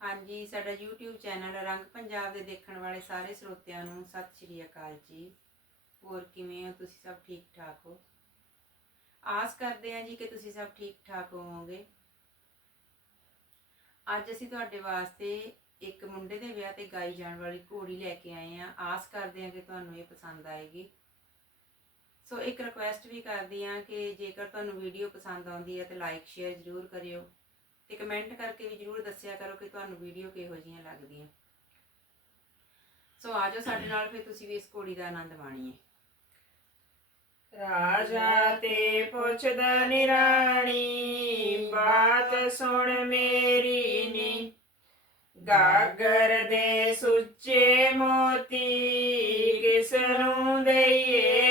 ਹਾਂਜੀ, ਸਾਡਾ YouTube channel ਰੰਗ ਪੰਜਾਬ ਦੇ ਦੇਖਣ ਵਾਲੇ ਸਾਰੇ ਸਰੋਤਿਆਂ ਨੂੰ ਸਤਿ ਸ਼੍ਰੀ ਅਕਾਲ ਜੀ। ਹੋਰ ਕਿਵੇਂ ਹੋ? ਤੁਸੀਂ ਸਭ ਠੀਕ ਠਾਕ ਹੋ? ਆਸ ਕਰਦੇ ਹਾਂ ਜੀ ਕਿ ਤੁਸੀਂ ਸਭ ਠੀਕ ਠਾਕ ਹੋਵੋਗੇ। ਅੱਜ ਅਸੀਂ ਤੁਹਾਡੇ ਵਾਸਤੇ ਇੱਕ ਮੁੰਡੇ ਦੇ ਵਿਆਹ ਤੇ ਗਾਈ ਜਾਣ ਵਾਲੀ ਘੋੜੀ ਲੈ ਕੇ ਆਏ ਹਾਂ। ਆਸ ਕਰਦੇ ਹਾਂ ਕਿ ਤੁਹਾਨੂੰ ਇਹ ਪਸੰਦ ਆਏਗੀ। ਸੋ ਇੱਕ ਰਿਕੁਐਸਟ ਵੀ ਕਰਦੀ ਹਾਂ ਕਿ ਜੇਕਰ ਤੁਹਾਨੂੰ ਵੀਡੀਓ ਪਸੰਦ ਆਉਂਦੀ ਹੈ ਤਾਂ ਲਾਈਕ ਸ਼ੇਅਰ ਜ਼ਰੂਰ ਕਰਿਓ। ਤੇ ਕਮੈਂਟ ਕਰਕੇ ਵੀ ਜਰੂਰ ਦੱਸਿਆ ਕਰੋ ਕਿ ਤੁਹਾਨੂੰ ਵੀਡੀਓ ਕਿਹੋ ਜਿਹੀਆਂ ਲੱਗਦੀਆਂ। ਸੋ ਆਜੋ ਸਾਡੇ ਨਾਲ ਫਿਰ ਤੁਸੀਂ ਵੀ ਇਸ ਘੋੜੀ ਦਾ ਆਨੰਦ ਮਾਣੀਏ। ਰਾਜਾ ਤੇ ਪੁੱਛਦਾ ਨਿਰਾਣੀ, ਬਾਤ ਸੁਣ ਮੇਰੀ ਨੀ। ਗਾਗਰ ਦੇ ਸੁੱਚੇ ਮੋਤੀ ਕਿਸ ਨੂੰ ਦਈਏ?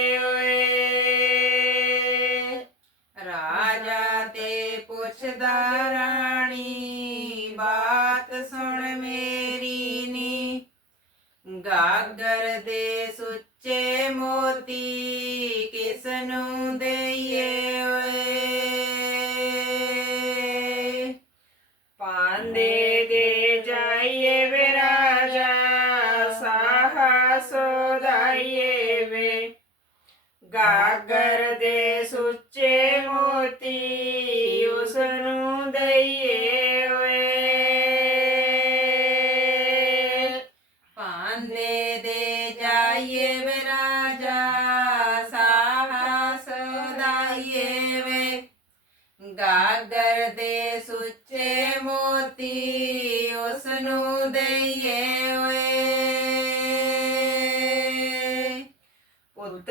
ਪਾਂਦੇ ਦੇ ਜਾਈਏ ਵੇ ਰਾਜਾ ਸਾਹਾ ਸੋਦਾਈਏ ਵੇ ਗਾਗਰ ਮੋਤੀ ਉਸ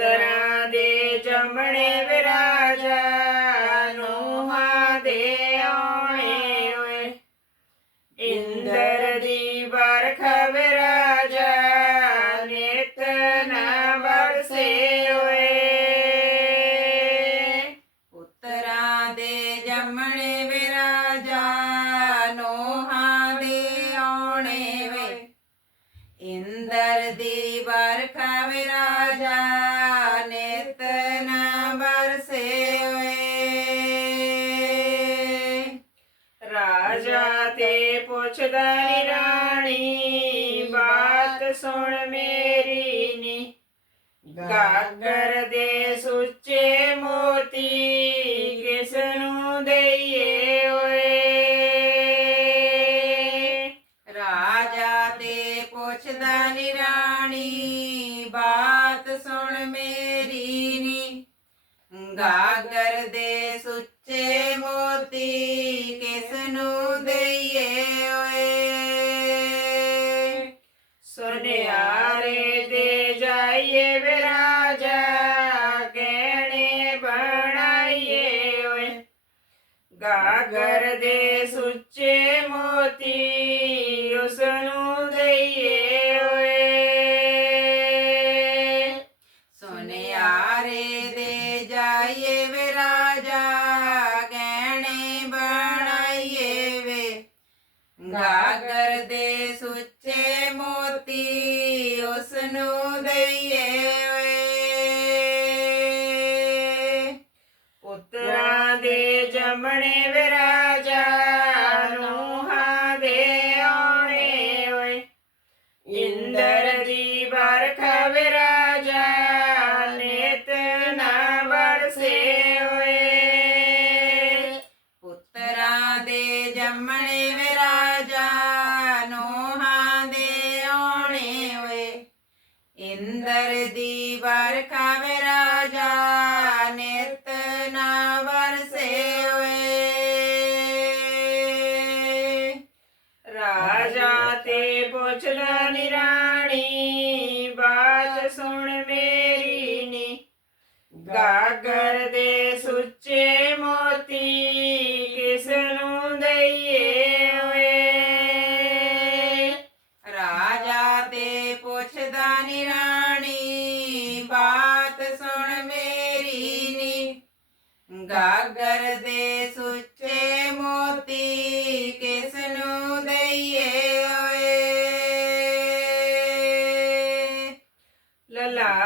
ਤੇ ਦੇ ਜੰਮਣੇ ਪੁੱਛਦਾ ਨੀ ਰਾਣੀ ਬਾਤ ਸੁਣ ਮੇਰੀ ਨੀ। ਗਾਗਰ ਦੇ ਲਲਾਰੀ ਦੇ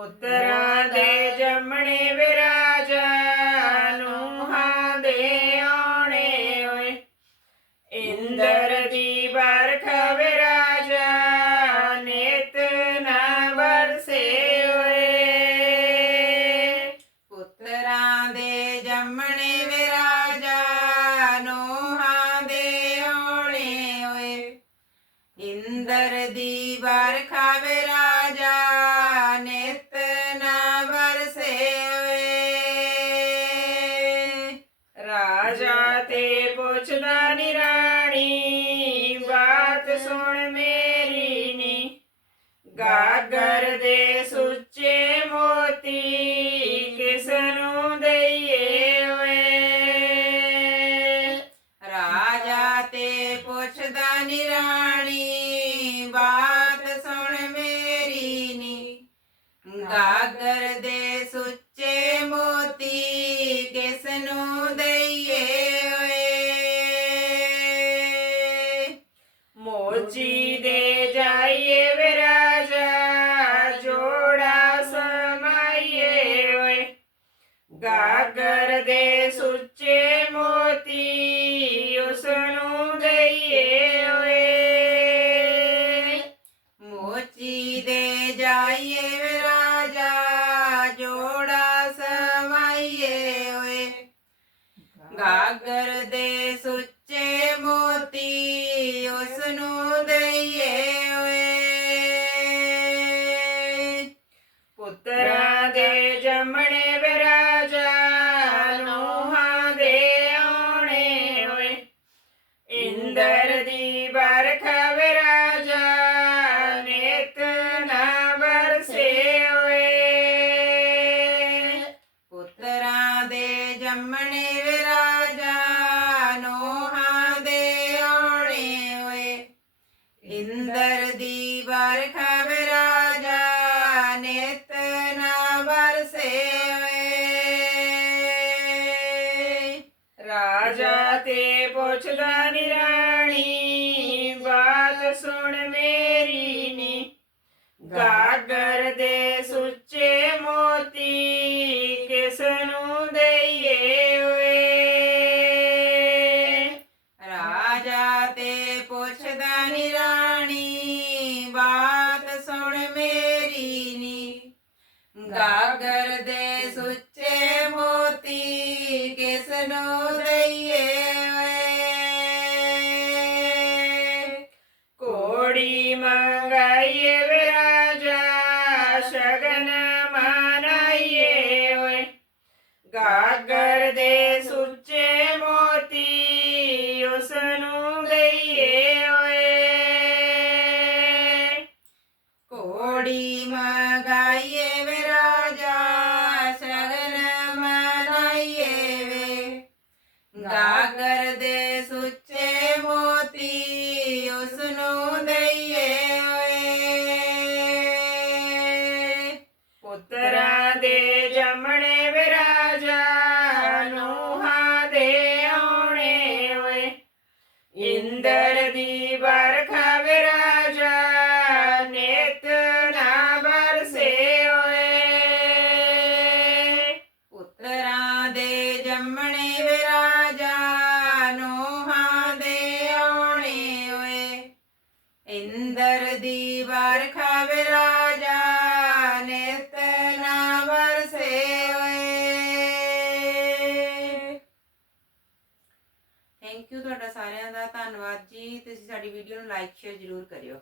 ਪੁੱਤਰਾਂ ਰਾਜਾ ਤੇ ਪੁੱਛਦਾ ਨੀ ਰਾਣੀ ਬਾਤ ਸੁਣ ਮੇਰੀ ਨੀ। ਗਾਗਰ ਦੇ ਸੁੱਚੇ ਮੋਤੀ ਕਿਸ ਨੂੰ ਦਈਏ ਓਏ ਰਾਜਾ ਤੇ ਪੁੱਛਦਾ ਨੀ ਗਾਗਰ ਦੇ ਸੁੱਚੇ ਮੋਤੀ ਉਸ ਨੂੰ ਦਈਏ ਓਏ। ਮੋਚੀ ਦੇ ਜਾਈਏ ਰਾਜਾ, ਜੋੜਾ ਸਮਾਈਏ ਓਏ। ਗਾਗਰ ਸੁਣ ਮੇਰੀ ਨੀ। ਗਾਗਰ ਦੇ ਸੁੱਚੇ ਮੋਤੀ ਕਿਸ ਨੂੰ ਦਈਏ ਓਏ? ਰਾਜਾ ਤੇ ਪੁੱਛਦਾ ਨੀ ਰਾਣੀ ਬਾਤ ਸੁਣ ਮੇਰੀ ਨੀ। ਗਾਗਰ ਗਾਗਰ ਦੇ ਸੁੱਚੇ ਮੋਤੀ ਉਸ ਨੂੰ ਦਈਏ ਓਏ। ਪੁੱਤਰਾਂ ਦੇ ਜੰਮਣੇ ਵਿਰਾਜਾ ਨੂਹਾਂ ਦੇ ਆਉਣੇ ਓਏ। ਇੰਦਰ ਇੰਦਰ ਦੀ ਬਰਖਾ ਵਿਰਾਜਾ ਨਿਤ ਨਾ ਵਰਸੇ ਓਏ ਥੈਂਕ ਯੂ ਤੁਹਾਡਾ ਸਾਰਿਆਂ ਦਾ, ਧੰਨਵਾਦ ਜੀ। ਤੁਸੀਂ ਸਾਡੀ ਵੀਡੀਓ ਨੂੰ ਲਾਈਕ ਸ਼ੇਅਰ ਜ਼ਰੂਰ ਕਰਿਓ।